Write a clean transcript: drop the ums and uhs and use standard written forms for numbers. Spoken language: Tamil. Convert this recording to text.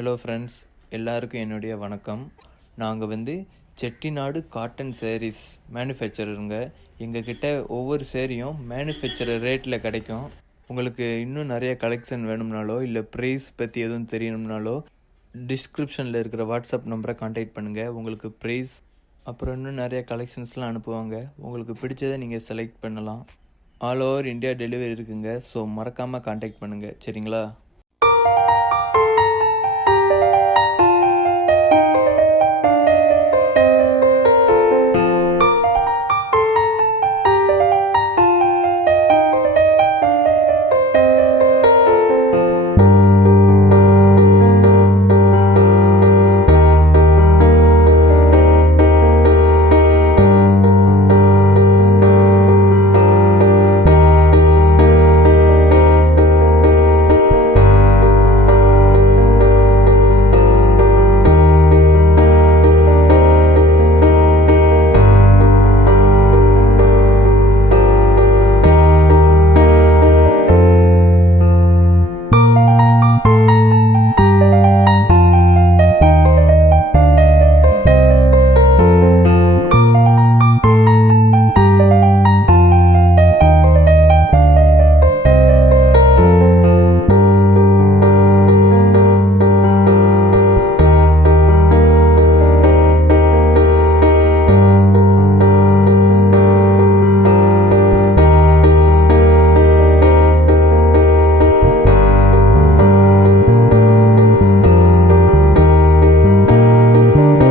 ஹலோ ஃப்ரெண்ட்ஸ், எல்லாருக்கும் என்னுடைய வணக்கம். நாங்கள் செட்டிநாடு காட்டன் sarees மேனுஃபேக்சரருங்க. எங்ககிட்ட ஒவ்வொரு சேரீயும் மேனுஃபேக்சரர் ரேட்டில் கிடைக்கும். உங்களுக்கு இன்னும் நிறைய கலெக்ஷன் வேணும்னாலோ இல்லை ப்ரைஸ் பற்றி எதுவும் தெரியணும்னாலோ டிஸ்கிரிப்ஷனில் இருக்கிற வாட்ஸ்அப் நம்பரை கான்டாக்ட் பண்ணுங்கள். உங்களுக்கு ப்ரைஸ் அப்புறம் இன்னும் நிறைய கலெக்ஷன்ஸ்லாம் அனுப்புவாங்க. உங்களுக்கு பிடிச்சதை நீங்கள் செலக்ட் பண்ணலாம். ஆல் ஓவர் இந்தியா டெலிவரி இருக்குங்க. ஸோ மறக்காமல் கான்டாக்ட் பண்ணுங்கள், சரிங்களா?